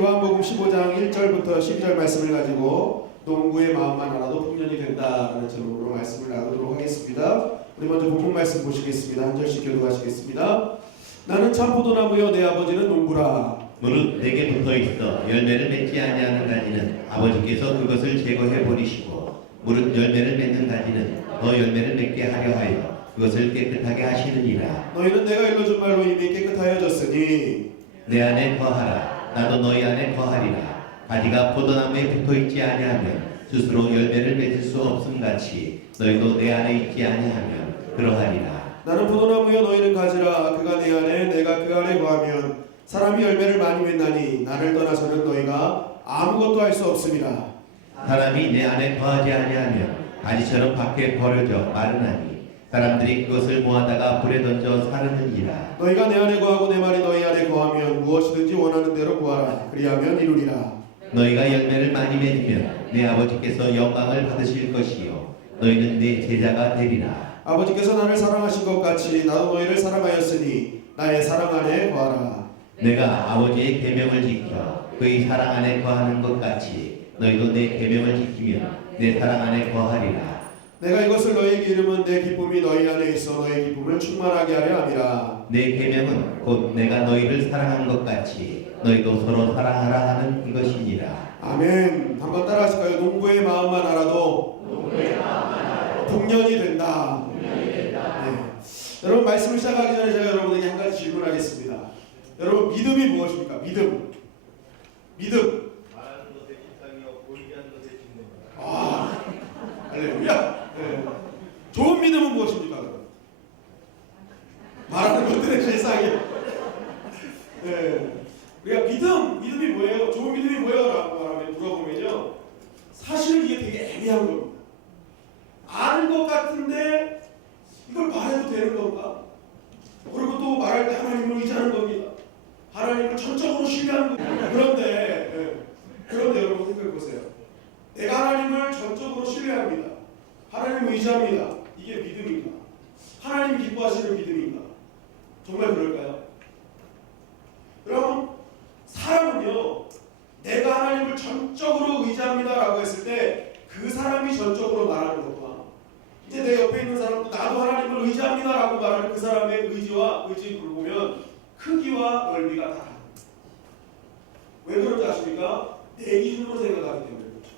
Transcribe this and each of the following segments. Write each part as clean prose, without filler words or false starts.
요한복음 15장 1절부터 10절 말씀을 가지고 농부의 마음만 알아도 풍년이 된다라는 제목으로 말씀을 나누도록 하겠습니다. 우리 먼저 본문 말씀 보시겠습니다. 한 절씩 교독하시겠습니다. 나는 참 포도나무요 내 아버지는 농부라. 무릇 내게 붙어 있어 열매를 맺지 아니하는 가지는 아버지께서 그것을 제거해 버리시고 무릇 열매를 맺는 가지는 더 열매를 맺게 하려 하여 그것을 깨끗하게 하시느니라. 너희는 내가 일러준 말로 이미 깨끗하여졌으니 내 안에 거하라. 나도 너희 안에 거하리라. 가지가 포도나무에 붙어 있지 아니하면 스스로 열매를 맺을 수 없음 같이 너희도 내 안에 있지 아니하면 그러하리라. 나는 포도나무요 너희는 가지라. 그가 내 안에 내가 그 안에 거하면 사람이 열매를 많이 맺나니 나를 떠나서는 너희가 아무것도 할 수 없습니다. 사람이 내 안에 거하지 아니하면 가지처럼 밖에 버려져 마르나니 사람들이 그것을 모아다가 불에 던져 사르느니라. 너희가 내 안에 거하고 내 말이 너희 안에 거하면 무엇이든지 원하는 대로 구하라. 그리하면 이루리라. 너희가 열매를 많이 맺으면 내 아버지께서 영광을 받으실 것이요 너희는 내 제자가 되리라. 아버지께서 나를 사랑하신 것 같이 나도 너희를 사랑하였으니 나의 사랑 안에 거하라. 내가 아버지의 계명을 지켜 그의 사랑 안에 거하는 것 같이 너희도 내 계명을 지키면 내 사랑 안에 거하리라. 내가 이것을 너희에게 이르면 내 기쁨이 너희 안에 있어 너희 기쁨을 충만하게 하려 함이라. 내 계명은 곧 내가 너희를 사랑한 것 같이 너희도 서로 사랑하라 하는 이것이니라. 아멘. 한번 따라하실까요? 농부의 마음만 알아도 풍년이 된다. 네. 여러분 말씀을 시작하기 전에 제가 여러분에게 한 가지 질문하겠습니다. 여러분 믿음이 무엇입니까? 믿음. 말하는 것에 실상이요 보이지 않는 것에 진노라. 아, 할렐루야. 네. 좋은 믿음은 무엇입니까? 말하는 것들의 실상이. 네. 우리가 믿음이 뭐예요? 좋은 믿음이 뭐예요? 라고 말하면 물어보면요, 사실은 이게 되게 애매한 겁니다. 아는 것 같은데 이걸 말해도 되는 건가? 그리고 또 말할 때 하나님을 의지하는 겁니다. 하나님을 전적으로 신뢰하는 겁니다. 그런데 여러분 생각해 보세요. 내가 하나님을 전적으로 신뢰합니다. 하나님을 의지합니다. 이게 믿음인가? 하나님이 기뻐하시는 믿음인가? 정말 그럴까요? 여러분, 사람은요, 내가 하나님을 전적으로 의지합니다라고 했을 때 그 사람이 전적으로 말하는 것과 이제 내 옆에 있는 사람도 나도 하나님을 의지합니다라고 말하는 그 사람의 의지와 의지를 보면 크기와 넓이가 다릅니다. 왜 그런지 아십니까? 내 기준으로 생각하기 때문에 그렇죠.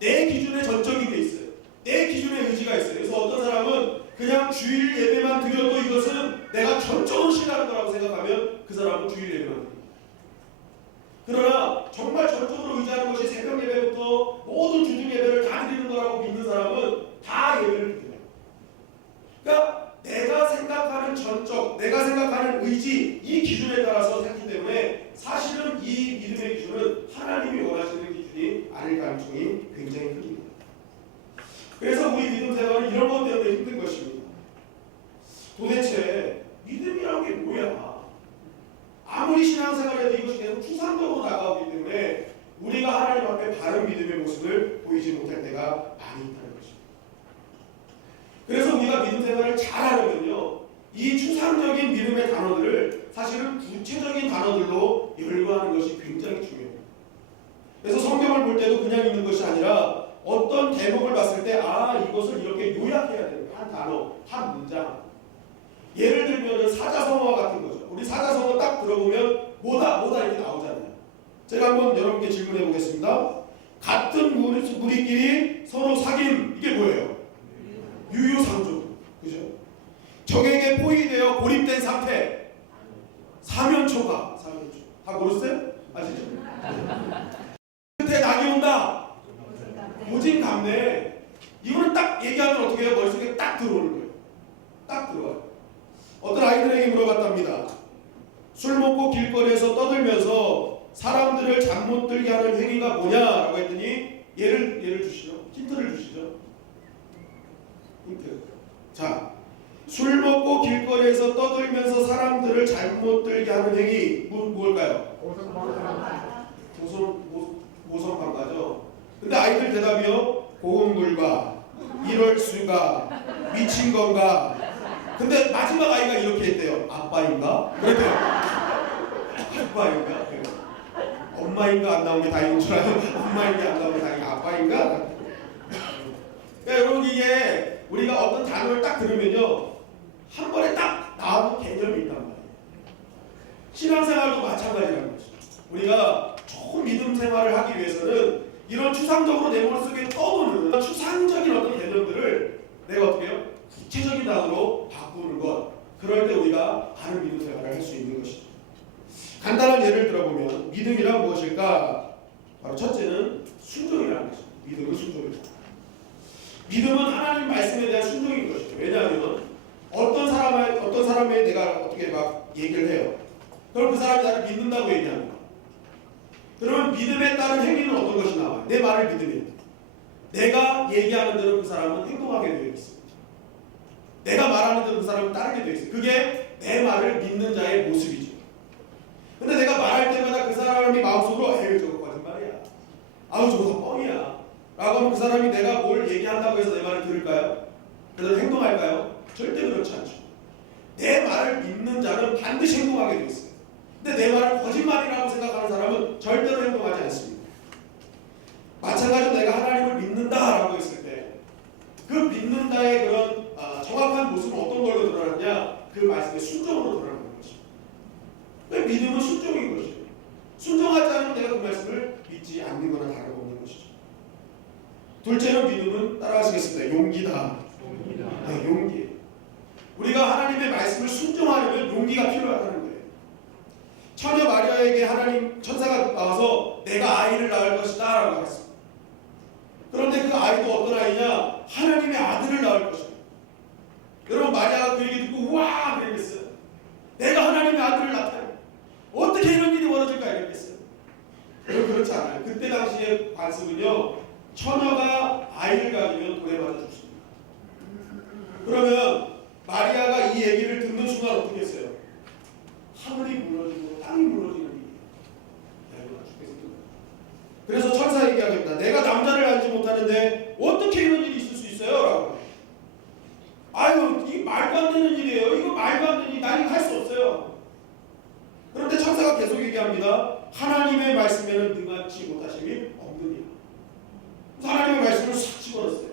내 기준에 전적인 게 있어요. 내 기준에 의지가 있어요. 그래서 어떤 사람은 그냥 주일 예배만 드려도 이것은 내가 전적으로 신뢰하는 거라고 생각하면 그 사람은 주일 예배만 드립니다. 그러나 정말 전적으로 의지하는 것이 새벽 예배부터 모든 주중 예배를 다 드리는 거라고 믿는 사람은 다 예배를 드려요. 그러니까 내가 생각하는 전적, 내가 생각하는 의지, 이 기준에 따라서 생기기 때문에 사실은 이 믿음의 기준은 하나님이 원하시는 기준이 아닐 가능성이 굉장히 큽니다. 그래서 우리 믿음 생활은 이런 것 때문에 힘든 것입니다. 도대체 믿음이라는 게 뭐야? 아무리 신앙생활해도 이것이 계속 추상적으로 다가오기 때문에 우리가 하나님 앞에 바른 믿음의 모습을 보이지 못할 때가 많이 있다는 것입니다. 그래서 우리가 믿음 생활을 잘하려면요, 이 추상적인 믿음의 단어들을 사실은 구체적인 단어들로 열거하는 것이 굉장히 중요해요. 그래서 성경을 볼 때도 그냥 읽는 것이 아니라 어떤 대목을 봤을 때 이것을 이렇게 요약해야 되는 한 단어, 한 문장. 예를 들면 사자성어 같은 거죠. 우리 사자성어 딱 들어보면 뭐다 이렇게 나오잖아요. 제가 한번 여러분께 질문해 보겠습니다. 같은 무리끼리 서로 사귐, 이게 뭐예요? 유유상종, 그죠? 적에게 포위되어 고립된 상태, 사면초가, 다 모르세요? 아시죠? 끝에 낙이 온다, 오진감래. 이거는 딱 얘기하면 어떻게 해요? 머릿속에 딱 들어오는 거예요. 딱 들어와요. 어떤 아이들에게 물어봤답니다. 술 먹고 길거리에서 떠들면서 사람들을 잠 못 들게 하는 행위가 뭐냐라고 했더니 예를 주시죠. 힌트를 주시죠. 힌트. 자, 술 먹고 길거리에서 떠들면서 사람들을 잠 못 들게 하는 행위 뭘까요? 고성방가죠. 근데 아이들 대답이요. 고음불가, 이럴수가, 미친 건가. 근데 마지막 아이가 이렇게 했대요. 아빠인가? 그랬대요. 아빠인가? 엄마인가 안 나온 게 다행인 줄 알아요. 엄마인 게 안 나온 게 다행이야. 아빠인가? 그러니까 여러분 이게 우리가 어떤 단어를 딱 들으면요 한 번에 딱 나오는 개념이 있단 말이에요. 신앙생활도 마찬가지라는 거죠. 우리가 좋은 믿음 생활을 하기 위해서는 이런 추상적으로 내 머릿속에 떠도는 추상적인 어떤 개념들을 내가 어떻게 해요? 구체적인 단어로 바꾸는 것. 그럴 때 우리가 바른 믿음 생활을 할 수 있는 것이죠. 간단한 예를 들어보면 믿음이란 무엇일까? 바로 첫째는 순종이라는 것이죠. 믿음은 순종이다. 믿음은 하나님 말씀에 대한 순종인 것이죠. 왜냐하면 어떤 사람에 내가 어떻게 막 얘기를 해요. 그럼 그 사람이 나를 믿는다고 얘기합니다. 그러면 믿음에 따른 행위는 어떤 것이 나와요? 내 말을 믿으면 내가 얘기하는 대로 그 사람은 행동하게 되어 있습니다. 내가 말하는 대로 그 사람은 따르게 되어 있어요. 그게 내 말을 믿는 자의 모습이죠. 근데 내가 말할 때마다 그 사람이 마음속으로 에이 저거 거짓말이야. 아우 저거 다 뻥이야. 라고 하면 그 사람이 내가 뭘 얘기한다고 해서 내 말을 들을까요? 그대로 행동할까요? 절대 그렇지 않죠. 내 말을 믿는 자는 반드시 행동하게 되어 있어요. 근데 내 말을 거짓말이라고 생각하는 사람은 절대로 행동하지 않습니다. 마찬가지로 내가 하나님을 믿는다라고 했을 때 그 믿는다의 그런 정확한 모습은 어떤 걸로 드러나느냐? 그 말씀의 순종으로 드러나는 것이죠. 믿음은 순종인 것이에요. 순종하지 않으면 내가 그 말씀을 믿지 않는 거나 다름없는 것이죠. 둘째로 믿음은 따라하시겠습니다. 용기다. 네, 용기. 우리가 하나님의 말씀을 순종하려면 용기가 필요하다는 거예요. 처녀 마리아에게 하나님 천사가 나와서 내가 아이를 낳을 것이다 라고 했습니다. 그런데 그 아이도 어떤 아이냐? 하나님의 아들을 낳을 것입니다. 여러분 마리아가 그 얘기 듣고 우와 그랬겠어요. 내가 하나님의 아들을 낳다니 어떻게 이런 일이 벌어질까 이랬겠어요. 여러분 그렇지 않아요. 그때 당시의 관습은요 처녀가 아이를 가지면 돌에 맞아 죽습니다. 그러면 마리아가 이 얘기를 듣는 순간 어떻게 했어요? 하늘이 무너지고 땅이 무너지는 일이에요. 그래서 천사 얘기하겠다. 내가 남자를 알지 못하는데 어떻게 이런 일이 있을 수 있어요? 라고. 아유, 이게 말도 안 되는 일이에요. 이거 말도 안 되는 일, 나 이거 할 수 없어요. 그런데 천사가 계속 얘기합니다. 하나님의 말씀에는 능하지 못하심이 없느니라. 하나님의 말씀을 싹 집어넣었어요.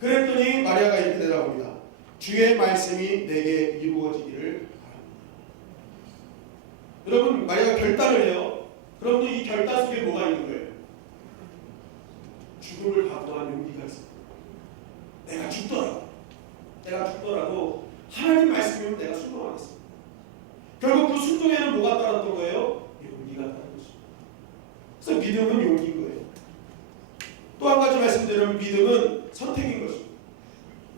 그랬더니 마리아가 이렇게 대답합니다. 주의 말씀이 내게 이루어지기를 바랍니다. 여러분 마리아가 결단을 해요. 그런데 이 결단 속에 뭐가 있는 거예요? 죽음을 각오한 용기가 있습니다. 내가 죽더라도 하나님 말씀이면 내가 순종하겠습니다. 결국 그 순종에는 뭐가 따랐던 거예요? 용기가 따른 것입니다. 그래서 믿음은 용기인 거예요. 또 한 가지 말씀드리면 믿음은 선택인 것입니다.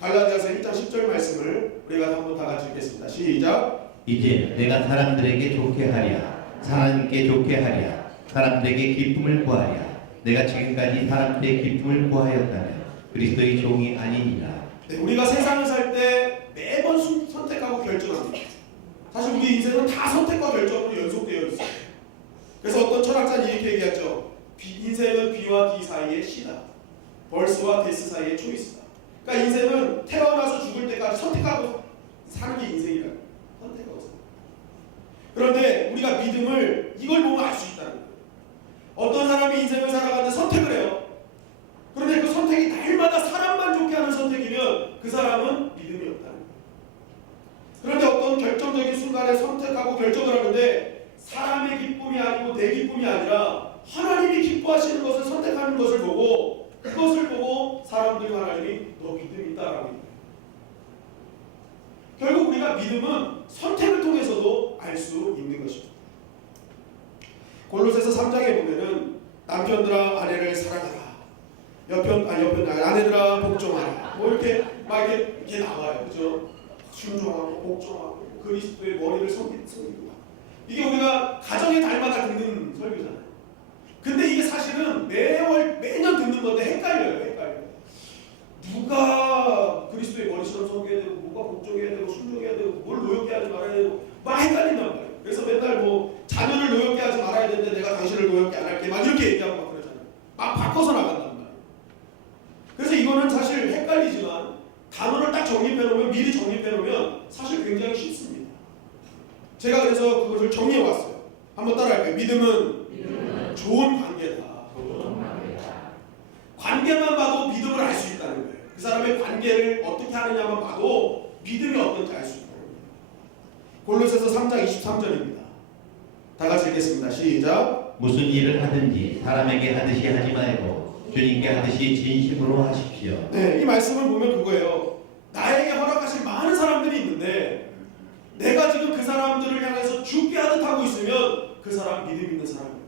갈라디아서 1장 10절 말씀을 우리가 한번 다 같이 읽겠습니다. 시작. 이제 내가 사람들에게 좋게 하랴 하나님께 좋게 하랴 사람들에게 기쁨을 구하랴 내가 지금까지 사람들의 기쁨을 구하였다면 그리스도의 종이 아니니라. 네, 우리가 세상을 살 때 매번 선택하고 결정합니다. 사실 우리 인생은 다 선택과 결정으로 연속되어 있어요. 그래서 어떤 철학자는 이렇게 얘기했죠. 인생은 B와 D 사이의 C다. 벌스와 데스 사이의 초이스다. 그러니까 인생은 태어나서 죽을 때까지 선택하고 사는 게 인생이라는 거예요. 선택하고 사는. 그런데 우리가 믿음을 이걸 보면 알 수 있다는 거예요. 어떤 사람이 인생을 살아가는데 선택을 해요. 그런데 그 선택이 날마다 사람만 좋게 하는 선택이면 그 사람은 믿음이 없다는 거예요. 그런데 어떤 결정적인 순간에 선택하고 결정을 하는데 사람의 기쁨이 아니고 내 기쁨이 아니라 하나님이 기뻐하시는 것을 선택하는 것을 보고 그것을 보고 사람들이 하나님이 너 믿음이 있다라고 얘기해요. 결국 우리가 믿음은 선택을 통해서도 알 수 있는 것입니다. 골로새서 3장에 보면은 남편들아 아내를 사랑하라. 아내들아 복종하라. 뭐 이렇게 막 이렇게 나와요. 그죠? 순종하고 복종하고 그리스도의 머리를 섬기고. 이게 우리가 가정의 달마다 듣는 설교잖아요. 근데 이게 사실은 매년 듣는 건데 헷갈려요. 누가 그리스도의 머리처럼 섬겨야 되고 누가 복종해야 되고 순종해야 되고 뭘 노엽게 하지 말아야 되고 막 헷갈린단 말이에요. 그래서 맨날 뭐 자녀를 노엽게 하지 말아야 되는데 내가 당신을 노엽게 안 할게 막 이렇게 얘기하고 막 그러잖아요. 막 바꿔서 나간단 말이에요. 그래서 이거는 사실 헷갈리지만 단어를 딱 정립해놓으면 미리 정립해놓으면 사실 굉장히 쉽습니다. 제가 그래서 그것을 정리해왔어요. 한번 따라할게요. 믿음은 좋은 관계다. 관계만 봐도 믿음을 알 수 있다는 거예요. 그 사람의 관계를 어떻게 하느냐만 봐도 믿음이 어떤지 알 수 있다는 거예요. 골로새서 3장 23절입니다. 다 같이 읽겠습니다. 시작. 무슨 일을 하든지 사람에게 하듯이 하지 말고 주님께 하듯이 진심으로 하십시오. 네, 이 말씀을 보면 그거예요. 나에게 허락하신 많은 사람들이 있는데 내가 지금 그 사람들을 향해서 죽게 하듯 하고 있으면 그 사람 믿음 있는 사람이에요.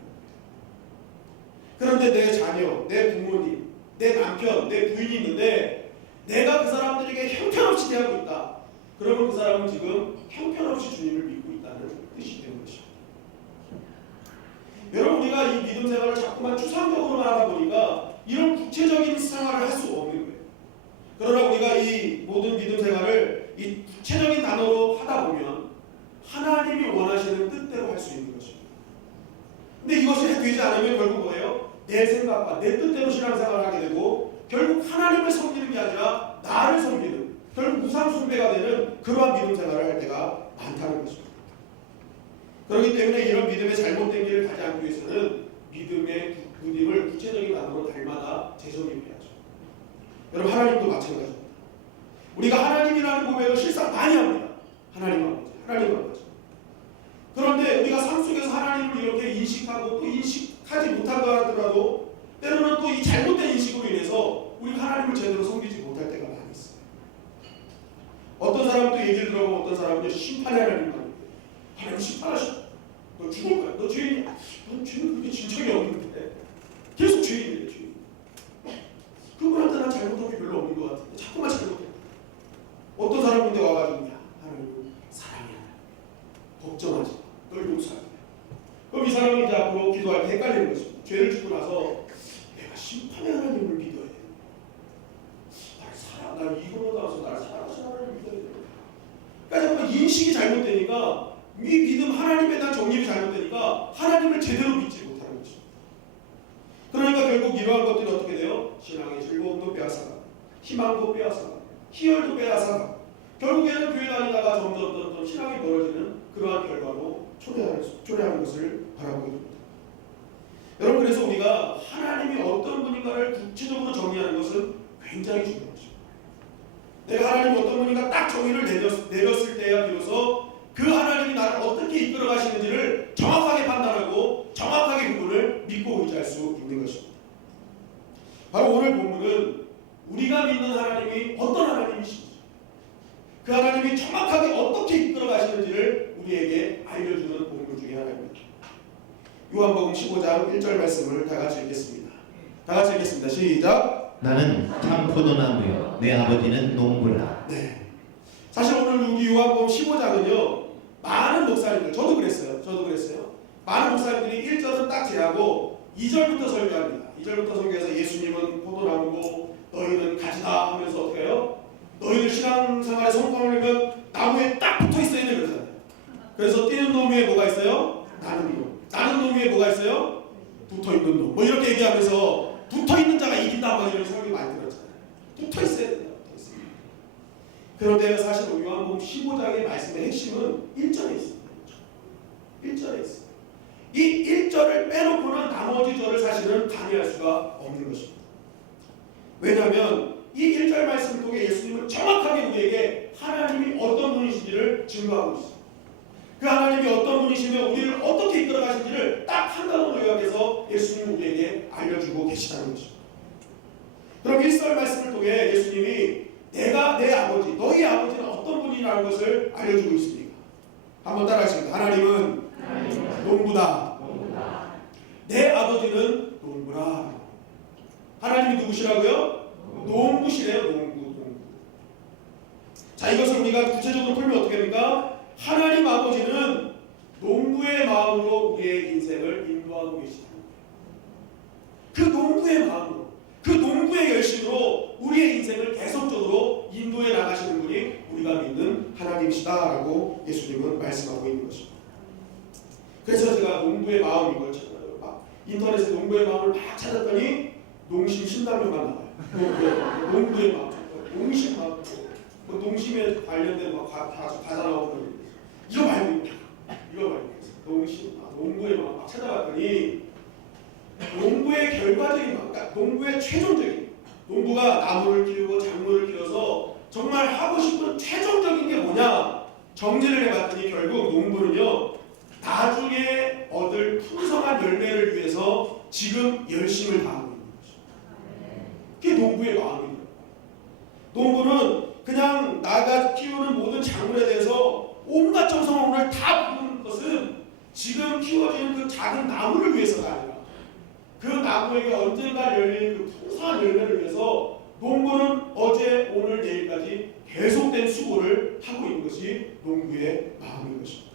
그런데 내 자녀, 내 부모님, 내 남편, 내 부인이 있는데 내가 그 사람들에게 형편없이 대하고 있다. 그러면 그 사람은 지금 형편없이 주님을 믿고 있다는 뜻이 되는 것이죠. 여러분, 우리가 이 믿음 생활을 자꾸만 추상적으로만 하다 보니까 이런 구체적인 생활을 할 수가 없는 거예요. 그러나 우리가 이 모든 믿음 생활을 이 구체적인 단어로 하다 보면 하나님이 원하시는 뜻대로 할 수 있는 것입니다. 근데 이것이 되지 않으면 결국 뭐예요? 내 생각과 내 뜻대로 신앙생활을 하게 되고 결국 하나님을 섬기는 게 아니라 나를 섬기는, 결국 우상 숭배가 되는 그러한 믿음 생활을 할 때가 많다는 것입니다. 그렇기 때문에 이런 믿음의 잘못된 길을 가지 않기 위해서는 믿음을 구체적인 단어로 달마다 재정립해야죠. 여러분, 하나님도 마찬가지입니다. 우리가 하나님이라는 고백을 실상 많이 합니다. 하나님 아버지, 하나님 아버지. 그런데 우리가 삶 속에서 하나님을 이렇게 인식하고 또 인식하지 못한다 하더라도 때로는 또 이 잘못된 인식으로 인해서 우리가 하나님을 제대로 섬기지 못할 때가 많이 있어요. 어떤 사람은 또 얘기를 들어보면 어떤 사람은 심판의 하나님 말이에요. 하나님 심판하셔. 너 죽을 거야. 너 죄인이야. 넌 죄는 그렇게 진척이 없는데 계속 죄인이래. 죄인. 그분한테 난 잘못한 게 별로 없는 것 같은데 자꾸만 잘못해. 어떤 사람인데 와가지고 야 하나님 사랑해. 걱정하지 마. 널 용서할게. 그럼 이 사람이 이제 앞으로 기도할 때 헷갈리는 것입니다. 죄를 짓고 나서 내가 심판의 하나님을 믿어야 돼. 날 이거보다 와서 날 사랑하시는 하나님을 믿어야 돼. 그러니까 자꾸 인식이 잘못되니까 이 믿음 하나님에 대한 정립이 잘못되니까 하나님을 제대로 믿지 못하는 거죠. 그러니까 결국 이러한 것들이 어떻게 돼요? 신앙의 즐거움도 빼앗아가, 희망도 빼앗아가, 희열도 빼앗아가, 결국에는 교회 다니다가 점점 신앙이 멀어지는 그러한 결과로 초래하는 것을 바라보게 됩니다. 여러분, 그래서 우리가 하나님이 어떤 분인가를 구체적으로 정의하는 것은 굉장히 중요하죠. 내가 하나님 어떤 분인가 딱 정의를 내렸을 때야 비로소 그 하나님이 나를 어떻게 이끌어 가시는지를 정확하게 판단하고 정확하게 그분을 믿고 의지할 수 있는 것입니다. 바로 오늘 본문은 우리가 믿는 하나님이 어떤 하나님이신지, 그 하나님이 정확하게 어떻게 이끌어 가시는지를 우리에게 알려주는 본문 중에 하나입니다. 요한복음 15장 1절 말씀을 다 같이 읽겠습니다. 다 같이 읽겠습니다. 시작. 나는 참 포도나무요 내 아버지는 농부라. 네. 사실 오늘 여기 요한복음 15장은요 많은 목사님들, 저도 그랬어요. 많은 목사님들이 1절은 딱 제하고 2절부터 설교합니다. 2절부터 설교해서 예수님은 포도나무고 너희는 가지다 하면서 어떻게 해요? 너희들 신앙생활에 성공하려면 나무에 딱 붙어 있어야 돼 그러잖아요. 그래서 뛰는 놈 위에 뭐가 있어요? 나는 놈. 나는 놈 위에 뭐가 있어요? 붙어 있는 놈. 뭐 이렇게 얘기하면서 붙어 있는 자가 이긴다 뭐 이런 설교 많이 들었잖아요. 붙어 있어야 된다. 그런데 사실 요한복음 15장의 말씀의 핵심은 1절에 있습니다. 1절에 있습니다. 이 1절을 빼놓고는 나머지 절을 사실은 단위할 수가 없는 것입니다. 왜냐하면 이 1절 말씀을 통해 예수님은 정확하게 우리에게 하나님이 어떤 분이신지를 증거하고 있습니다. 그 하나님이 어떤 분이시며 우리를 어떻게 이끌어 가신지를 딱 한 단어로 요약해서 예수님은 우리에게 알려주고 계시다는 것입니다. 그럼 1절 말씀을 통해 예수님이 내가 내 아버지, 너희 아버지는 어떤 분이라는 것을 알려주고 있습니다. 한번 따라하십니다. 하나님은 농부다. 내 아버지는 농부라. 하나님이 누구시라고요? 농부시래요. 농부. 자, 이것을 우리가 구체적으로 풀면 어떻게 합니까? 하나님 아버지는 농부의 마음으로 우리의 인생을 인도하고 계시다. 그 농부의 마음으로, 그 농부의 열심으로 우리의 인생을 계속적으로 인도해 나가시는 분이 우리가 믿는 하나님이시다라고 예수님은 말씀하고 있는 것입니다. 그래서 제가 농부의 마음 이걸 찾아요. 막 인터넷에 농부의 마음을 막 찾았더니 농심 신담료만 나와요. 농부의 마음, 농심 마음, 뭐 농심에 관련된 막 과자 나오고 이거 말고 농부의 마음 막 찾아봤더니 농부의 결과적인 것, 그러니까 농부의 최종적인, 농부가 나무를 키우고 작물을 키워서 정말 하고 싶은 최종적인 게 뭐냐 정리를 해봤더니 결국 농부는요 나중에 얻을 풍성한 열매를 위해서 지금 열심을 다하고 있는 거죠. 그게 농부의 마음입니다. 농부는 그냥 나가 키우는 모든 작물에 대해서 온갖 정성을 다 부은 것은 지금 키워지는 그 작은 나무를 위해서가 아니라 그 나무에게 언젠가 열릴 그 풍성한 열매를 위해서 농부는 어제 오늘 내일까지 계속된 수고를 하고 있는 것이 농부의 마음인 것입니다.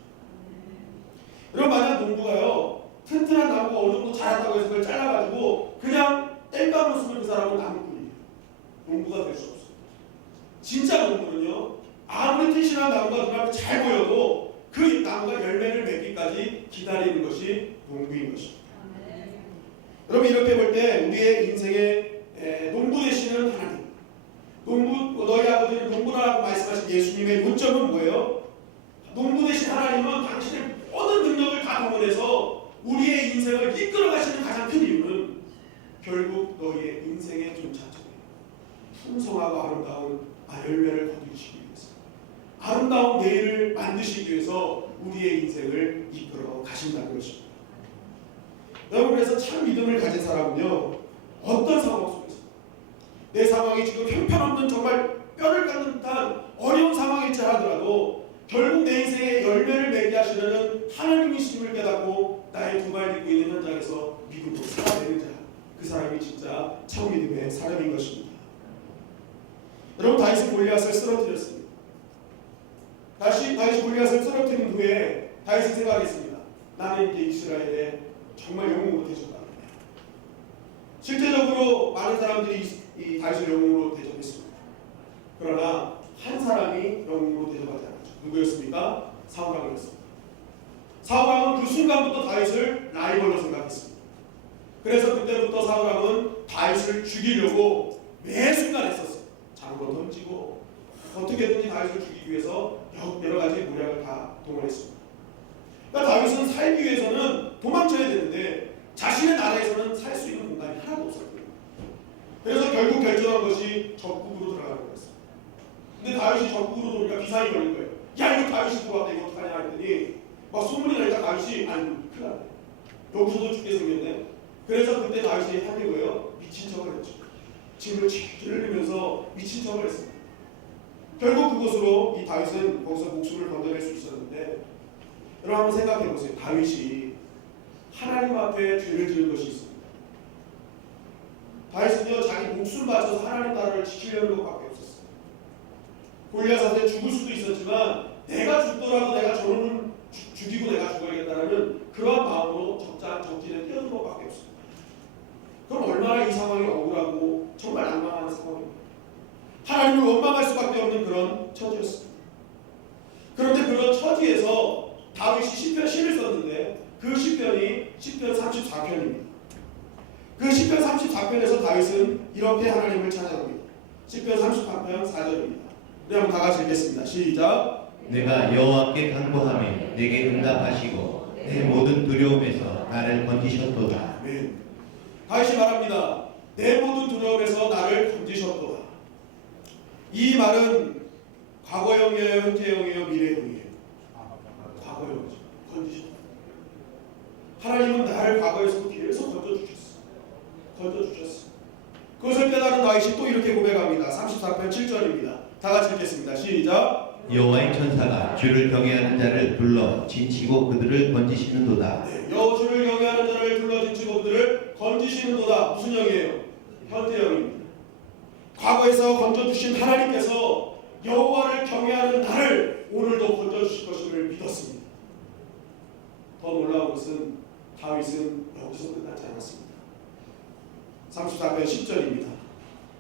여러분 만약 농부가요 튼튼한 나무가 어느 정도 자랐다고 해서 그걸 잘라가지고 그냥 뗄감으로 쓰면 그 사람은 나무꾼이에요. 농부가 될 수 없어요. 진짜 농부는요 아무리 튼실한 나무가 눈앞에 잘 보여도 그 나무가 열매를 맺기까지 기다리는 것이 농부인 것입니다. 여러분 이렇게 볼 때 우리의 인생에 농부 되시는 하나님, 농부 너희 아버지는 농부라고 말씀하신 예수님의 요점은 뭐예요? 농부 되신 하나님은 당신의 모든 능력을 다 동원해서 우리의 인생을 이끌어 가시는 가장 큰 이유는 결국 너희의 인생의 좀 자체예요. 풍성하고 아름다운 열매를 거두시기 위해서, 아름다운 내일을 만드시기 위해서 우리의 인생을 이끌어 가신다는 것입니다. 여러분 그래서 참 믿음을 가진 사람은요 어떤 상황 속에서 내 상황이 지금 형편없는 정말 뼈를 깎는 듯한 어려운 상황일지 하더라도 결국 내 인생에 열매를 맺게 하시려는 하나님이심을 깨닫고 나의 두 발 딛고 있는 현장에서 믿음으로 살아내는 자, 그 사람이 진짜 참 믿음의 사람인 것입니다. 여러분 다윗은 골리앗을 쓰러뜨렸습니다. 다윗이 골리앗을 쓰러뜨린 후에 다윗이 생각했습니다. 나는 이제 이스라엘의 정말 영웅으로 대접받는다. 실제적으로 많은 사람들이 이 다윗을 영웅으로 대접했습니다. 그러나 한 사람이 영웅으로 대접하지 않았죠. 누구였습니까? 사울왕이었습니다. 사울왕은 그 순간부터 다윗을 라이벌로 생각했습니다. 그래서 그때부터 사울왕은 다윗을 죽이려고 매 순간 했었어요. 장으로 던지고 어떻게든지 다윗을 죽이기 위해서 여러 가지 모략을 다 동원했습니다. 그러니까 다윗은 살기 위해서는 도망쳐야 되는데 자신의 나라에서는 살 수 있는 공간이 하나도 없었거든요. 그래서 결국 결정한 것이 적국으로 들어가는 거였어요. 근데 다윗이 적국으로 들어오니까 비상이 걸린 거예요. 야 이거 다윗이 들어왔다 이거 어떡하냐 했더니 막 소문이 나니까 다윗이 아니 큰일 났네. 여기서도 죽게 생겼네. 그래서 그때 다윗이 하는 거예요. 미친 척을 했죠. 침을 쥐 흘리면서 미친 척을 했습니다. 결국 그것으로 이 다윗은 거기서 목숨을 건져낼 수 있었는데 여러분 한번 생각해 보세요. 다윗이 하나님 앞에 죄를 지은 것이 있습니다. 다윗은요 자기 목숨 바쳐서 하나님 나라를 지키려는 것밖에 없었어요. 골리앗한테 죽을 수도 있었지만 내가 죽더라도 내가 저놈을 죽이고 내가 죽어야겠다라는 그러한 마음으로 적진에 뛰어든 것밖에 없습니다. 그럼 얼마나 이 상황이 억울하고 정말 낭망하는 상황입니다. 하나님을 원망할 수밖에 없는 그런 처지였습니다. 그런데 그런 처지에서 다윗이 시를 썼는데 그 시편이 시편 34편입니다. 그 시편 34편에서 다윗은 이렇게 하나님을 찬양합니다. 시편 34편 4절입니다. 우리 한번 다 같이 읽겠습니다. 시작. 내가 여호와께 간구하며 내게 응답하시고 내 모든 두려움에서 나를 건지셨도다. 아멘. 다윗이 말합니다. 내 모든 두려움에서 나를 건지셨도다. 이 말은 과거형이에요, 현재형이에요, 미래형이에요? 과거형이죠. 건지셨다. 하나님은 나를 과거에서 계속 건져주셨어. 그것을 깨달은 다윗이 또 이렇게 고백합니다. 34편 7절입니다. 다 같이 읽겠습니다. 시작. 여호와의 천사가 주를 경외하는 자를 불러 진치고 그들을 건지시는도다. 네, 주를 경외하는 자를 불러 진치고 그들을 건지시는도다. 무슨 형이에요? 현재형입니다. 과거에서 건져주신 하나님께서 여호와를 경외하는 나를 오늘도 건져주실 것임을 믿었습니다. 더 놀라운 것은 다윗은 여기서 끝나지 않았습니다. 34편 10절입니다.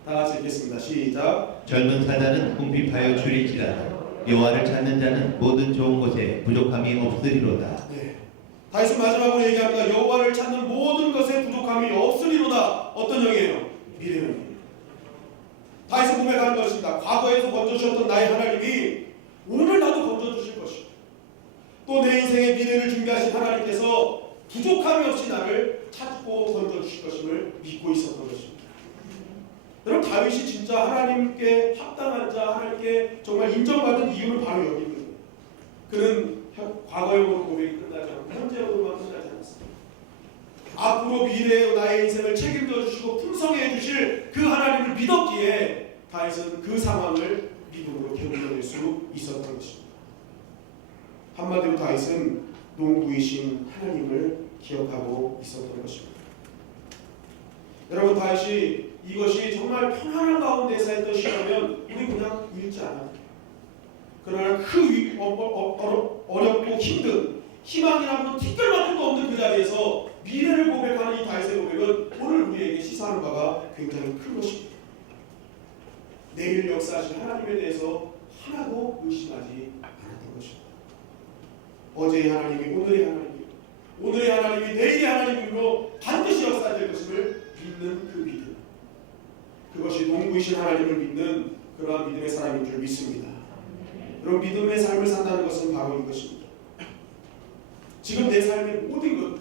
다 같이 읽겠습니다. 시작. 젊은 사자는 궁핍하여 줄일지라도 여호와를 찾는 자는 모든 좋은 것에 부족함이 없으리로다. 네. 다윗은 마지막으로 얘기합니다. 여호와를 찾는 모든 것에 부족함이 없으리로다. 어떤 형이에요? 미래형입니다. 다윗은 고백하는 것입니다. 과거에서 건져주셨던 나의 하나님이 오늘 나도 건져주실 것이고 또 내 인생의 미래를 준비하신 하나님께서 부족함이 없이 나를 찾고 건져주실 믿고 있었던 것입니다. 여러분 다윗이 진짜 하나님께 합당한 자, 하나님께 정말 인정받은 이유는 바로 여기 있는 거예요. 그는 과거형으로 고백이 끝나지 않고 현재형으로만 끝나지 않았습니다. 앞으로 미래의 나의 인생을 책임져 주시고 풍성해 주실 그 하나님을 믿었기에 다윗은 그 상황을 믿음으로 견뎌낼 수 있었던 것입니다. 한마디로 다윗은 농부이신 하나님을 기억하고 있었던 것입니다. 여러분 다윗이 이것이 정말 평안한 가운데서 했던 시라면 우리 그냥 읽지 않아요. 그러나 어렵고 힘든 희망이라는 티끌만큼도 없는 그 자리에서 미래를 고백하는 이 다윗의 고백은 오늘 우리에게 시사하는 바가 굉장히 큰 것입니다. 내일 역사하신 하나님에 대해서 하나도 의심하지 않았던 것입니다. 어제의 하나님이 오늘의 하나님, 오늘의 하나님이 내일의 하나님으로 반드시 역사될 것임을 믿는 그 믿음, 그것이 농부이신 하나님을 믿는 그러한 믿음의 사람인 줄 믿습니다. 그럼 믿음의 삶을 산다는 것은 바로 이것입니다. 지금 내 삶의 모든 것,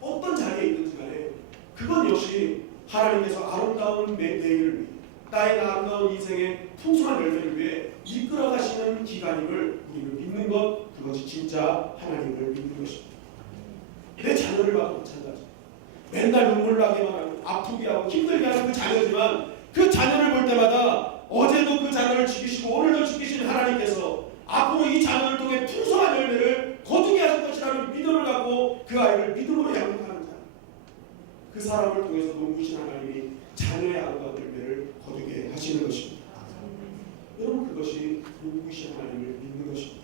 어떤 자리에 있든지 간에 그건 역시 하나님께서 아름다운 내일을 위해, 나의 아름다운 인생의 풍성한 열매를 위해 이끌어 가시는 기간임을 우리는 믿는 것, 그것이 진짜 하나님을 믿는 것입니다. 내 자녀를 봐도 마찬가지. 맨날 눈물 나게만 하고 아프게 하고 힘들게 하는 그 자녀지만 그 자녀를 볼 때마다 어제도 그 자녀를 지키시고 오늘도 지키시는 하나님께서 앞으로 이 자녀를 통해 풍성한 열매를 거두게 하실 것이라는 믿음을 갖고 그 아이를 믿음으로 양육하는 자, 그 사람을 통해서 농부신 하나님이 자녀의 아름다운 열매를 거두게 하시는 것입니다. 여러분 그것이 농부신 하나님을 믿는 것입니다.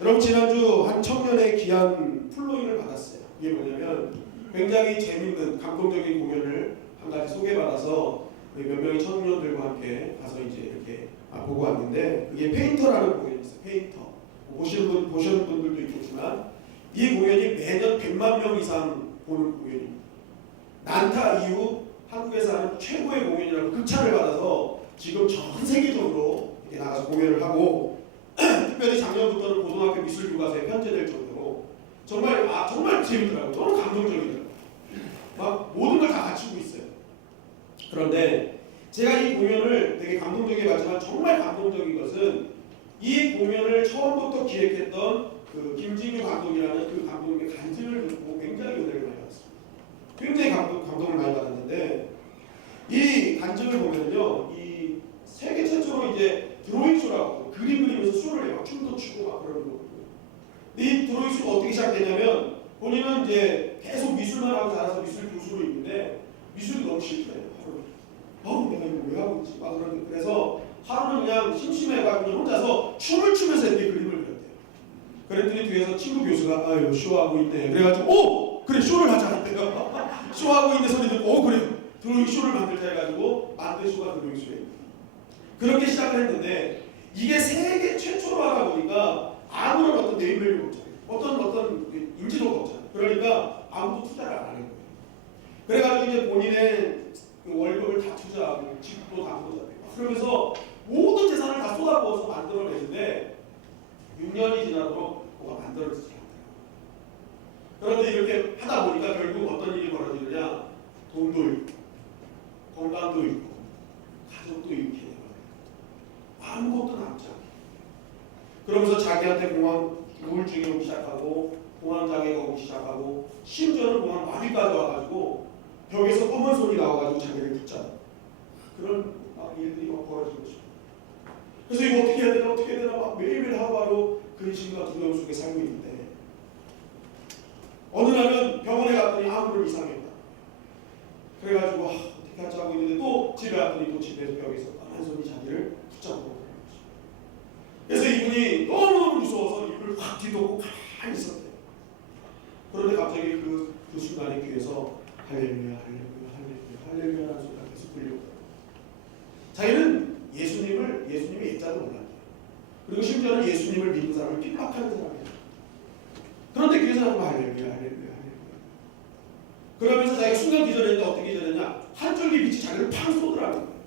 여러분 지난주 한 청년의 귀한 플로잉을 받았어요. 이게 뭐냐면 굉장히 재밌는 감동적인 공연을 한 가지 소개받아서 몇 명의 청년들과 함께 가서 이제 이렇게 보고 왔는데 그게 페인터라는 공연이 있어요. 페인터. 보시는 분들도 있겠지만 이 공연이 매년 100만 명 이상 보는 공연입니다. 난타 이후 한국에서 하는 최고의 공연이라고 극찬을 받아서 지금 전 세계적으로 이렇게 나가서 공연을 하고 특별히 작년부터는 고등학교 미술교과서에 편제될 정도로 정말 재밌더라고요. 너무 감동적이더라고요. 막 모든 걸 다 갖추고 있어요. 그런데 제가 이 공연을 되게 감동적이게 봤지만 정말 감동적인 것은 이 공연을 처음부터 기획했던 그 김진규 감독이라는 그 감독의 간증을 듣고 굉장히 은혜를 많이 받았습니다. 굉장히 감동을 많이 받았는데 이 간증을 보면요, 이 세계 최초로 이제 드로잉 쇼라고 그림 그리면서 쇼를 해요. 춤도 추고 막 그러는 거거든요. 이 드로잉 쇼가 어떻게 시작되냐면 본인은 이제 계속 미술만 하고 자라서 미술 교수로 있는데 미술이 너무 싫대요. 내가 이거 왜 하고 있지? 막 그래서 하루는 그냥 심심해가지고 혼자서 춤을 추면서 이렇게 그림을 그렸대요. 그랬더니 뒤에서 친구 교수가 아유 쇼하고 있네. 그래가지고 오! 그래 쇼를 하자 했대요. 쇼하고 있는 소리 듣고 오 그래 드로잉 쇼를 만들자 해가지고 만든 쇼가 드로잉 쇼예요. 그렇게 시작을 했는데 이게 세계 최초로 하다 보니까 아무런 어떤 네임밸류가 없잖아요. 어떤 인지도가 없잖아요. 그러니까 아무도 투자를 안 하는 거예요. 그래가지고 이제 본인의 그 월급을 다 투자하고 집도 다 투자하고 그러면서 모든 재산을 다 쏟아부어서 만들어내는데 6년이 지나도록 뭐가 만들어지지 않아요. 그런데 이렇게 하다 보니까 결국 어떤 일이 벌어지느냐, 돈도 잃고 건강도 잃고 가족도 잃게 돼요. 아무것도 남지 않아요. 그러면서 자기한테 공황 우울증이 오기 시작하고 공황장애가 오기 시작하고 심지어는 공황 마비까지 와가지고 벽에서 검은 손이 나와가지고 자기를 붙잡아. 그런 일들이 막 벌어지고 있습니다. 그래서 이거 어떻게 해야 되나 막 매일매일 하루하루 근심과 두려움 속에 살고 있는데 어느 날은 병원에 갔더니 아무런 이상이 없다. 그래가지고 어떻게 할지 하고 있는데 또 집에 왔더니 또 집에서 벽에서 검은 손이 자기를 붙잡고 그러는 거죠. 그래서 이분이 너무너무 무서워서 입을 확 뒤덮고 가만히 있었대요. 그런데 갑자기 그 순간에 귀에서 할렐루야 할렐루야 할렐루야 할렐루야라는 소리가 계속 들려오더라고요. 자기는 예수님의 예자도 몰랐대요. 그리고 심지어는 예수님을 믿는 사람을 핍박하는 사람이에요. 그런데 그 사람은 할렐루야 할렐루야 할렐루야 그러면서 자기가 순간 기절했는데 어떻게 기절했냐, 한 줄기 빛이 자기를 팡 쏘더라는 거예요.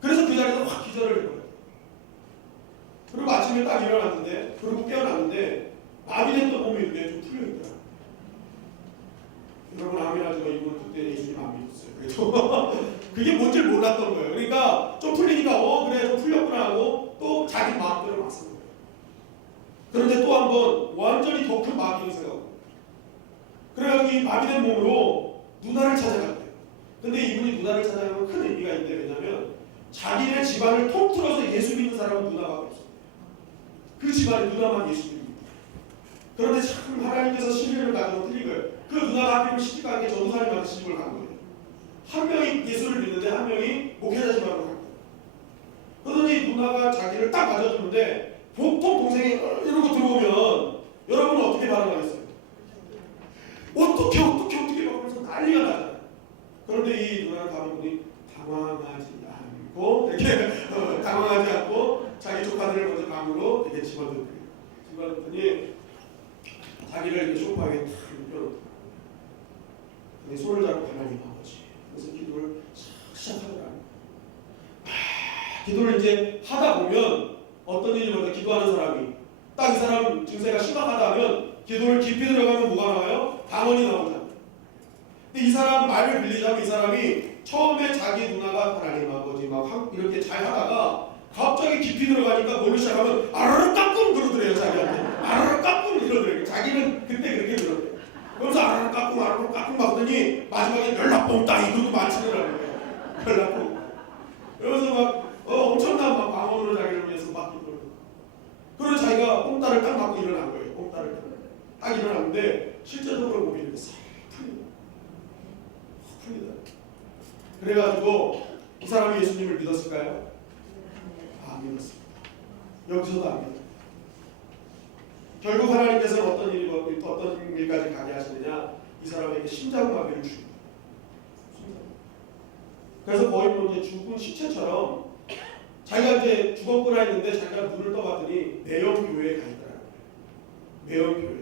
그래서 그 자리에서 확 기절을 해버려요. 그리고 아침에 딱 일어났는데, 그리고 깨어났는데 마비됐던 몸이 이렇게 좀 풀려있더라고요. 여러분 아멘하지만 이분은 그때 예수님 안 믿었어요. 그래도 그게 뭔지 몰랐던 거예요. 그러니까 좀 풀리니까 그래 좀 풀렸구나 하고 또 자기 마음대로 막 쓴 거예요. 그런데 또 한 번 완전히 더 큰 마비가 생겨요. 그래가지고 이 마비된 몸으로 누나를 찾아갔대요. 근데 이분이 누나를 찾아가면 큰 의미가 있는데 왜냐면 자기네 집안을 통틀어서 예수 믿는 사람은 누나밖에 없어요. 그 집안에 누나만 예수 믿는 거예요. 그런데 참 하나님께서 신뢰를 가지고 틀린 거예요. 그 누나가 하필이면 시집가 함께 전도사님한테 시집을 간 거예요. 한 명이 예수를 믿는데 한 명이 목회자 집안으로 간 거예요. 그러더니 누나가 자기를 딱 가져주는데 보통 동생이 이러고 들어오면 여러분은 어떻게 반응하겠어요? 어떻게 막 그러면서 난리가 나잖아요. 그런데 이 누나를 가만 보니 당황하지 않고 이렇게 당황하지 않고 자기 조카들을 먼저 방으로 이렇게 집어넣더니 자기를 이렇게 소파에 탁 눕혀놓고 손을 잡고 하나님 아버지 그래서 기도를 시작하더라고요. 기도를 이제 하다 보면 어떤 일이 벌어져 기도하는 사람이 딱 이 사람 증세가 심각하다 하면 기도를 깊이 들어가면 뭐가 나와요? 방언이 나오잖아요. 근데 이 사람 말을 빌리자면 이 사람이 처음에 자기 누나가 하나님 아버지 막 이렇게 잘 하다가 갑자기 깊이 들어가니까 뭘로 시작하면 아르르 깍꿍 그러더래요. 자기한테 아르르 깍꿍 이러더래요. 자기는 그때 그렇게 들었대요. 그러면서 아르르 깍꿍 막더니 마지막에 연락봉 따 이러고 마치더라고요. 연락봉. 그러면서 막 엄청난 막 방언으로 자기를 위해서 막 기도를. 그래서 자기가 뽕따를 딱 맞고 일어난 거예요. 뽕따를 딱 일어났는데 실제적으로 몸이 이렇게 싹 풀립니다. 그래가지고 이 사람이 예수님을 믿었을까요? 안 믿었습니다. 여기서도 안 믿었습니다. 결국 하나님께서는 어떤 일까지 가게 하시느냐? 이 사람에게 심장마비를 줍니다. 그래서 거의 뭐 이제 죽은 시체처럼 자기가 이제 죽었구나 했는데 자기가 눈을 떠봤더니 매형교회에 가 있더라고요. 매형교회.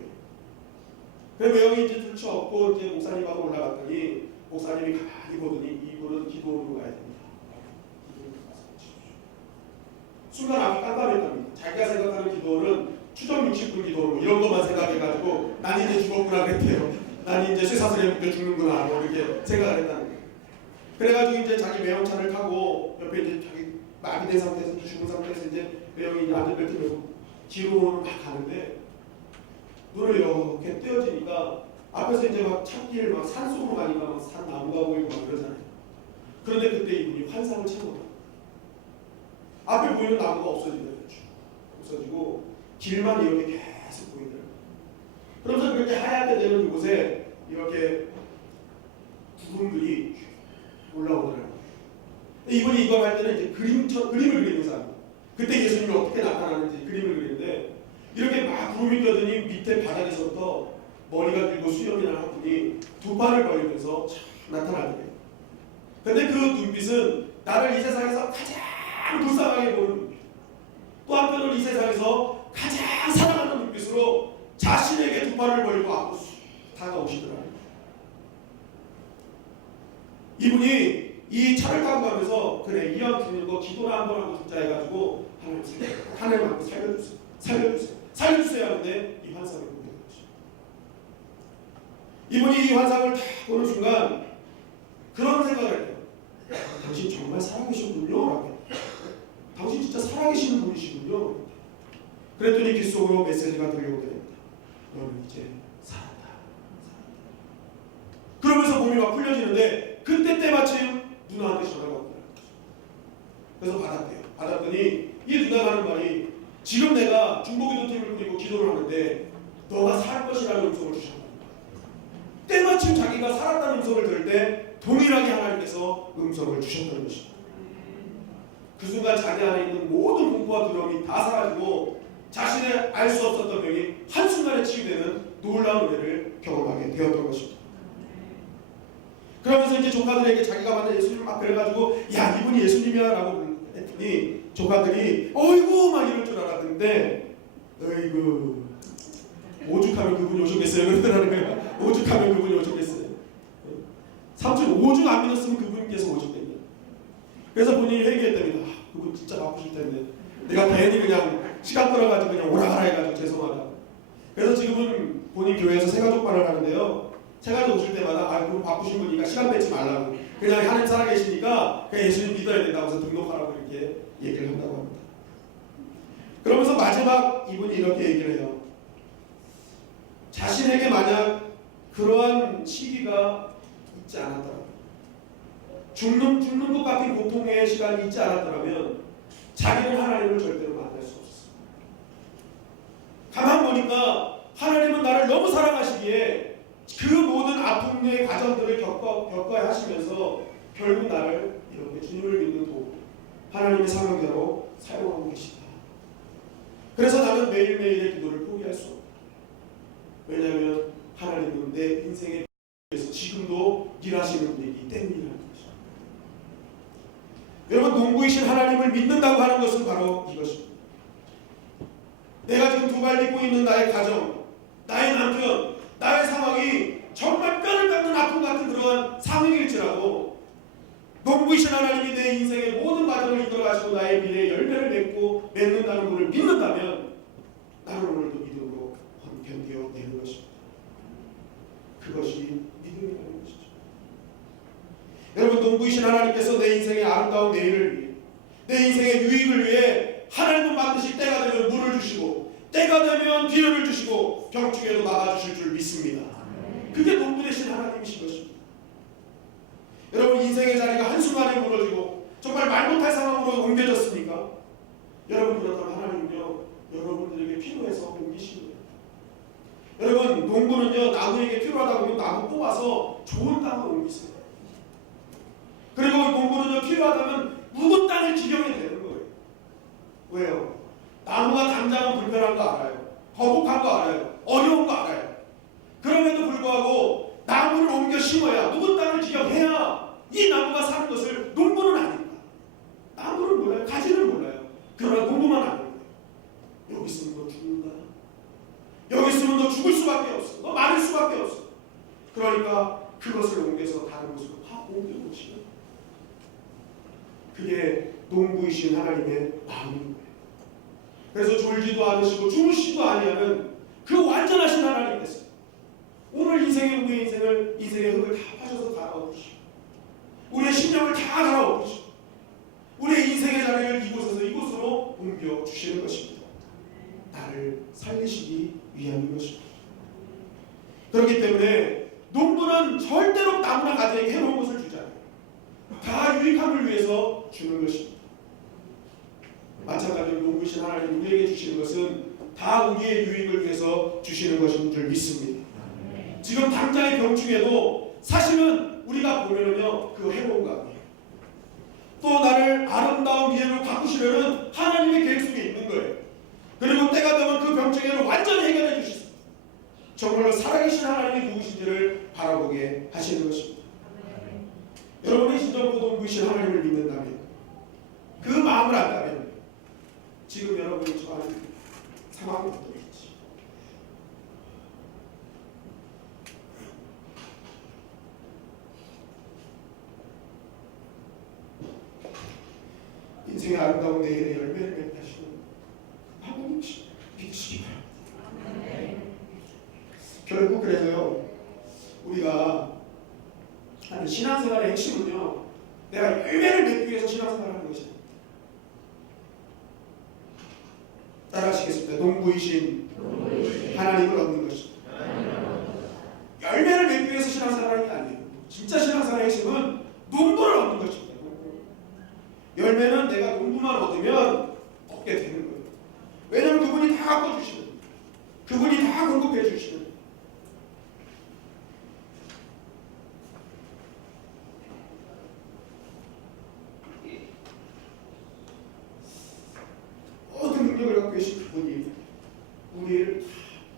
그 매형이 이제 들쳐업고 이제 목사님하고 올라갔더니 목사님이 가만히 보더니 이분은 기도로 가야 됩니다. 순간 앞이 깜깜했답니다. 자기가 생각하는 기도는 추정 60분 기도로 이런 것만 생각해가지고 난 이제 죽었구나 그랬대요. 난 이제 쇠사슬에 묶여 죽는구나 뭐 이렇게 생각을 했다는 거예요. 그래가지고 이제 자기 매형차를 타고 옆에 이제 자기 마비된 상태에서 죽은 상태에서 이제 매형이 안전벨트 메고 뒤로 막 가는데 눈을 이렇게 떼어지니까 앞에서 이제 막 찾길 막 산속으로 가니까 막 산 나무가 보이고 막 그러잖아요. 그런데 그때 이분이 환상을 채운 거예요. 앞에 보이는 나무가 없어지더라고요. 없어지고 길만 이렇게 계속 보이더라고요. 그러면서 그렇게 하얗게 되는 그곳에 이렇게 구름들이 올라오더라고요. 이분이 이걸 할 때는 이제 그림을 그리는 사람. 그때 예수님이 어떻게 나타나는지 그림을 그리는데 이렇게 막 구름이 껴더니 밑에 바닥에서부터 머리가 길고 수염이 나는 분이 두 팔을 벌리면서 나타나더래요. 근데 그 눈빛은 나를 이 세상에서 가장 불쌍하게 보는 눈빛. 또 한편으로 이 세상에서 가장 사랑하는 눈빛으로 자신에게 두 팔을 벌리고 앞으로 다가오시더라고요. 이분이 이 차를 타고 가면서 그래 이왕 죽는 거 기도나 한번 하고 죽자 해가지고 하나님한테 살려주세요 하는데 이 환상을 보게 된 것이죠. 이분이 이 환상을 딱 보는 순간 그런 생각을 해요. 당신 정말 살아계시군요. 당신 진짜 살아계시는 분이시군요. 그랬더니 귓속으로 메시지가 들려오게 됩니다. 너는 이제 살았다. 그러면서 몸이 막 풀려지는데 그때 때마침 누나한테 전화가 오더라고요. 그래서 받았대요. 받았더니 이 누나가 하는 말이 지금 내가 중보기도 팀을 꾸리고 기도를 하는데 너가 살 것이라는 음성을 주셨다. 때마침 자기가 살았다는 음성을 들을 때 동일하게 하나님께서 음성을 주셨다는 것입니다. 그 순간 자기 안에 있는 모든 공포와 두려움이 다 사라지고 자신의 알 수 없었던 병이 한순간에 치유되는 놀라운 은혜를 경험하게 되었던 것입니다. 그러면서 이제 조카들에게 자기가 만난 예수님 막 그래가지고 야 이분이 예수님이야 라고 했더니 조카들이 어이구 막 이럴 줄 알았는데 어이구 오죽하면 그분이 오셨겠어요 그러더라는 거야. 오죽하면 그분이 오셨겠어요. 삼촌 오죽 안 믿었으면 그분께서 오셨겠냐. 그래서 본인이 회개했답니다. 그분 진짜 바쁘실 텐데 내가 괜히 그냥 시간 끌어가지고 그냥 오라가라 해가지고 죄송하다. 그래서 지금은 본인 교회에서 새가족반을 하는데요. 제가 오실 때마다 그럼 바쁘신 분이니까 시간 뺏지 말라고 그냥 하나님 살아계시니까 그냥 예수님 믿어야 된다고 해서 등록하라고 이렇게 얘기를 한다고 합니다. 그러면서 마지막 이분이 이렇게 얘기를 해요. 자신에게 만약 그러한 시기가 있지 않았더라면 죽는 것 같은 고통의 시간이 있지 않았더라면 자기는 하나님을 절대로 만날 수 없었어요. 가만 보니까 하나님은 나를 너무 사랑하시기에 그 모든 아픔의 과정들을 겪어야 하시면서 결국 나를 이렇게 주님을 믿는 도구, 하나님의 사명대로 사용하고 계시다. 그래서 나는 매일매일의 기도를 포기할 수 없다. 왜냐하면 하나님은 내 인생에 대해서 지금도 일하시는 분이기 때문이라는 것이죠. 여러분, 농부이신 하나님을 믿는다고 하는 것은 바로 이것입니다. 내가 지금 두 발 딛고 있는 나의 가정, 나의 남편, 나의 상황이 정말 뼈를 깎는 아픔 같은 그러한 상황일지라도 농부이신 하나님이 내 인생의 모든 과정을 이끌어가시고 나의 미래에 열매를 맺는다는 것을 믿는다면 나는 오늘도 믿음으로 견뎌내는 것입니다. 그것이 믿음이라는 것이죠. 여러분, 농부이신 하나님께서 내 인생의 아름다운 내일을 위해, 내 인생의 유익을 위해 하나님은 반드시 때가 되면 물을 주시고 때가 되면 비료를 주시고 병중에도 막아주실 줄 믿습니다. 그게 농부 되신 하나님이신 것입니다. 여러분, 인생의 자리가 한순간에 무너지고 정말 말 못할 상황으로 옮겨졌습니까? 여러분, 그렇다면 하나님은요 여러분들에게 필요해서 옮기신 거예요. 여러분, 농부는요 나무에게 필요하다고 하면 나무 뽑아서 좋은 땅으로 옮기세요. 그리고 농부는요 필요하다면 묵은 땅을 지경해 되는 거예요. 왜요? 나무가 당장은 불편한 거 알아요. 거북한 거 알아요. 어려운 거 알아요. 그럼에도 불구하고 나무를 옮겨 심어야, 묵은 땅을 지경해야 이 나무가 사는 것을 농부는 아닙니다. 나무는 몰라요. 가지는 몰라요. 그러나 농부만 아는 거예요. 여기 있으면 너 죽는다. 여기 있으면 너 죽을 수밖에 없어. 너 마를 수밖에 없어. 그러니까 그것을 옮겨서 다른 곳으로 확 옮겨놓으시는, 그게 농부이신 하나님의 마음인 거예요. 그래서 졸지도 않으시고 주무시지도 아니하는 그 완전하신 하나님께서 오늘 우리의 인생의 흙을 다 파셔서 갈아엎으시고 우리의 심령을 다 갈아엎으시고 우리의 인생의 자리를 이곳에서 이곳으로 옮겨주시는 것입니다. 나를 살리시기 위함인 것입니다. 그렇기 때문에 농부는 절대로 나무나 가지에게 해로운 것을 주지 않아요. 다 유익함을 위해서 주는 것입니다. 마찬가지로 농부이신 하나님 우리에게 주시는 것은 다 우리의 유익을 위해서 주시는 것인 줄 믿습니다. 지금 당장의 병중에도 사실은 우리가 보면은요 그 해로운 감이에요. 또 나를 아름다운 미래로 바꾸시려는 하나님의 계획 속에 있는 거예요. 그리고 때가 되면 그 병중에를 완전히 해결해 주시습니다. 정말로 살아계신 하나님이 누구신지를 바라보게 하시는 것입니다. 여러분이 진정으로 농부이신 하나님을 믿는다면, 그 마음을 안다면 지금 여러분이 처하는 상황이 어떠겠지? 인생의 아름다운 내일의 열매를 맺게 하시는 하나님 믿으시기 바랍니다. 결국 그래서요 우리가 하는 신앙생활의 핵심은요 내가 열매를 맺기 위해서 신앙생활을 하는 것입니다. 따라하시겠습니다. 농부이신 하나님을 얻는 것입니다. 열매를 맺기 위해서 신앙생활하는 게 아니에요. 진짜 신앙생활의 핵심은 농부를 얻는 것입니다. 열매는 내가 농부만 얻으면 얻게 되는 거예요. 왜냐하면 그분이 다 깎아주시는, 그분이 다 공급해 주시는. 모든 능력을 갖고 계신 그분이 우리를 다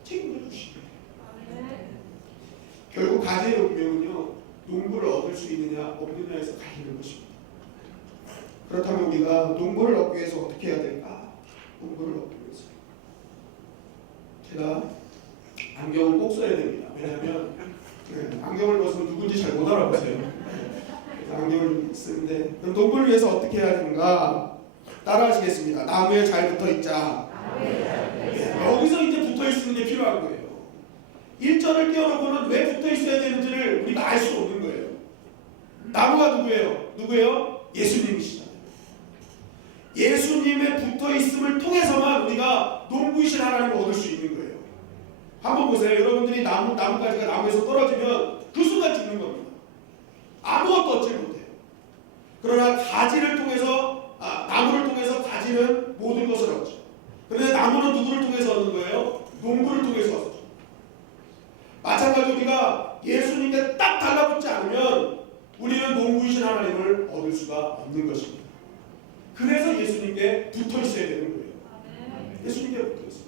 책임져 주시는 거예요. 결국 가제의 운명은요 농부를 얻을 수 있느냐 없느냐에서 갈리는 것입니다. 그렇다면 우리가 농부를 얻기 위해서 어떻게 해야 될까? 농부를 얻기 위해서 제가 안경을 꼭 써야 됩니다. 왜냐하면 안경을 벗으면 누군지 잘 못 알아보세요. 그래서 안경을 쓰는데, 그럼 농부를 위해서 어떻게 해야 되는가? 따라하시겠습니다. 나무에 잘 붙어 있자. 여기서 이제 붙어 있는 게 필요한 거예요. 일전을 띄워놓고는 왜 붙어 있어야 되는지를 우리가 알 수 없는 거예요. 나무가 누구예요? 누구예요? 예수님이시잖아요. 예수님의 붙어 있음을 통해서만 우리가 농부이신 하나님을 얻을 수 있는 거예요. 한번 보세요. 여러분들이 나뭇가지가 나무에서 떨어지면 그 순간 죽는 겁니다. 아무것도 얻지 못해요. 그러나 가지를 통해서 나무를 통해서 가지는 모든 것을 얻죠. 그런데 나무는 누구를 통해서 얻는 거예요? 농부를 통해서 얻죠. 마찬가지로 우리가 예수님께 딱 달라붙지 않으면 우리는 농부이신 하나님을 얻을 수가 없는 것입니다. 그래서 예수님께 붙어 있어야 되는 거예요. 예수님께 붙어 있어요.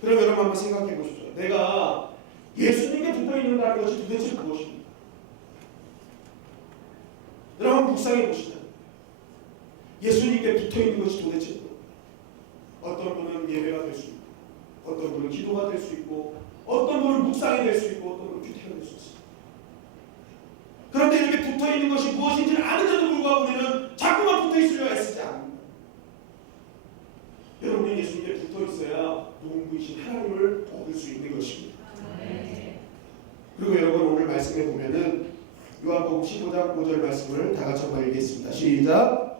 그럼 여러분 한번 생각해 보십시오. 내가 예수님께 붙어 있는다는 것이 도대체 무엇입니까? 여러분 한번 묵상해 보시죠. 예수님께 붙어 있는 것이 도대체 무엇입니까? 어떤 분은 예배가 될 수 있고, 어떤 분은 기도가 될 수 있고, 어떤 분은 묵상이 될 수 있고, 어떤 분은 큐티가 될 수 있습니다. 그런데 이렇게 붙어 있는 것이 무엇인지를 아는데도 불구하고 우리는 자꾸만 붙어 있으려 애쓰지 않습니다. 여러분이 예수님께 붙어 있어야 농부이신 하나님을 얻을 수 있는 것입니다. 그리고 여러분 오늘 말씀에 보면은 요한복음 15장 5절 말씀을 다 같이 한번 읽겠습니다. 시작.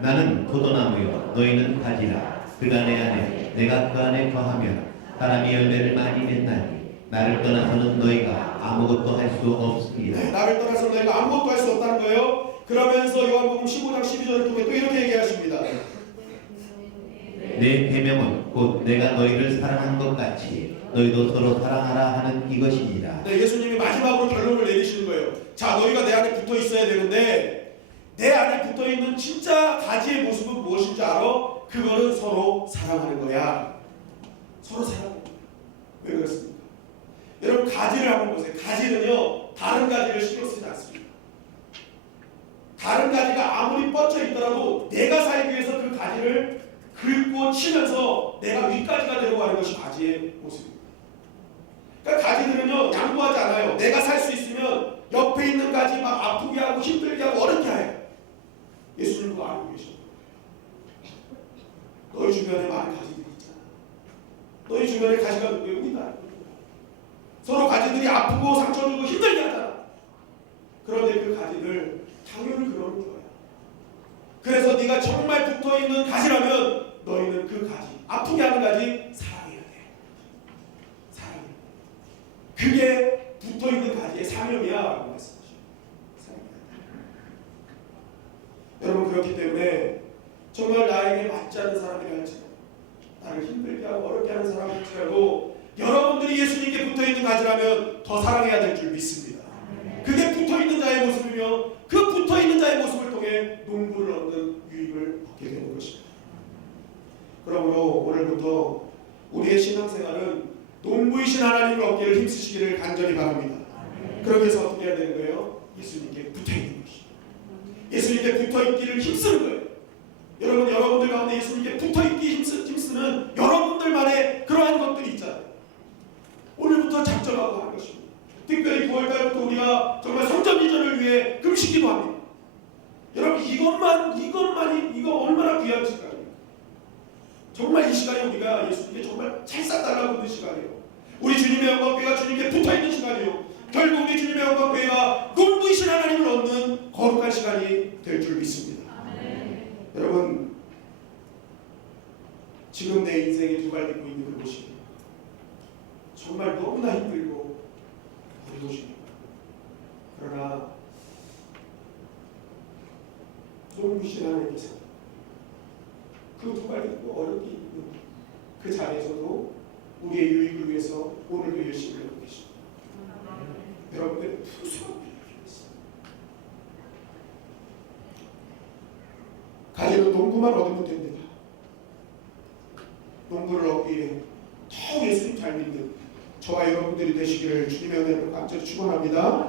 나는 포도나무요 너희는 가지라. 그가 내 안에 내가 그 안에 거하면 사람이 열매를 많이 맺나니 나를 떠나서는 너희가 아무것도 할 수 없으리라. 네, 나를 떠나서 너희가 아무것도 할 수 없다는 거예요. 그러면서 요한복음 15장 12절을 통해 또 이렇게 얘기하십니다. 내 계명은 곧 내가 너희를 사랑한 것 같이 너희도 서로 사랑하라 하는 이것이니라. 네, 예수님이 마지막으로 결론을 내리시는 거예요. 자, 너희가 내 안에 붙어 있어야 되는데 내 안에 붙어 있는 진짜 가지의 모습은 무엇인지 알아? 그거는 서로 사랑하는 거야. 서로 사랑하는 거야. 왜 그렇습니까? 여러분 가지를 한번 보세요. 가지는요 다른 가지를 신경 쓰지 않습니다. 다른 가지가 아무리 뻗쳐 있더라도 내가 살기 위해서 그 가지를 긁고 치면서 내가 윗가지가 되려고 하는 것이 가지의 모습입니다. 그러니까 가지들은요 양보하지 않아요. 내가 살 수 있으면 옆에 있는 가지 막 아프게 하고 힘들게 하고 어렵게 해요. 예수님 그거 알고 계셔. 너희 주변에 많은 가지들이 있잖아. 너희 주변에 가지가 누구예요? 우리가 서로 가지들이 아프고 상처 주고 힘들게 하잖아. 그런데 그 가지들 당연히 그러는 거야. 그래서 네가 정말 붙어있는 가지라면 너희는 그 가지, 아프게 하는 가지 사랑해야 돼. 사랑해. 그게 붙어있는 가지의 사명이야 라고 말씀하시죠. 여러분 그렇기 때문에 정말 나에게 맞지 않는 사람이라 할지라도 나를 힘들게 하고 어렵게 하는 사람이 할지라도 여러분들이 예수님께 붙어있는 가지라면 더 사랑해야 될 줄 믿습니다. 그게 붙어있는 자의 모습이며 그 붙어있는 자의 모습을 통해 농부를 얻는 유익을 얻게 되는 것입니다. 그러므로 오늘부터 우리의 신앙생활은 농부이신 하나님을 얻기를 힘쓰시기를 간절히 바랍니다. 그러면서 어떻게 해야 되는 거예요? 예수님께 붙어있는 것이죠. 예수님께 붙어있기를 힘쓰는 거예요. 여러분들 가운데 예수님께 붙어있기 힘쓰는 여러분들만의 그러한 것들이 있잖아요. 오늘부터 작정하고 하는 것입니다. 특별히 9월달부터 우리가 정말 성전 이전을 위해 금식기도 합니다. 여러분 이거 얼마나 귀한 시간이에요. 정말 이 시간에 우리가 예수님께 정말 찰싹 달라붙는 시간이에요. 우리 주님의 영광교회가 주님께 붙어있는 시간이에요. 결국 우리 주님의 영광교회가 농부이신 하나님을 얻는 거룩한 시간이 될 줄 믿습니다. 여러분 지금 내 인생에 두발 딛고 있는 그곳이 정말 너무나 힘들고 어려우십니다. 그러나 농부이신 하나님께서 그 두발 딛고 어렵게 있는 그 자리에서도 우리의 유익을 위해서 오늘도 열심히 하고 계십니다. 여러분들의 푸수한 필요했습니다. 가지는 농부만 얻으면 됩니다. 농부를 얻기 위해 더욱 예수님 잘 믿는 저와 여러분들이 되시기를 주님의 은혜로 간절히 축원합니다.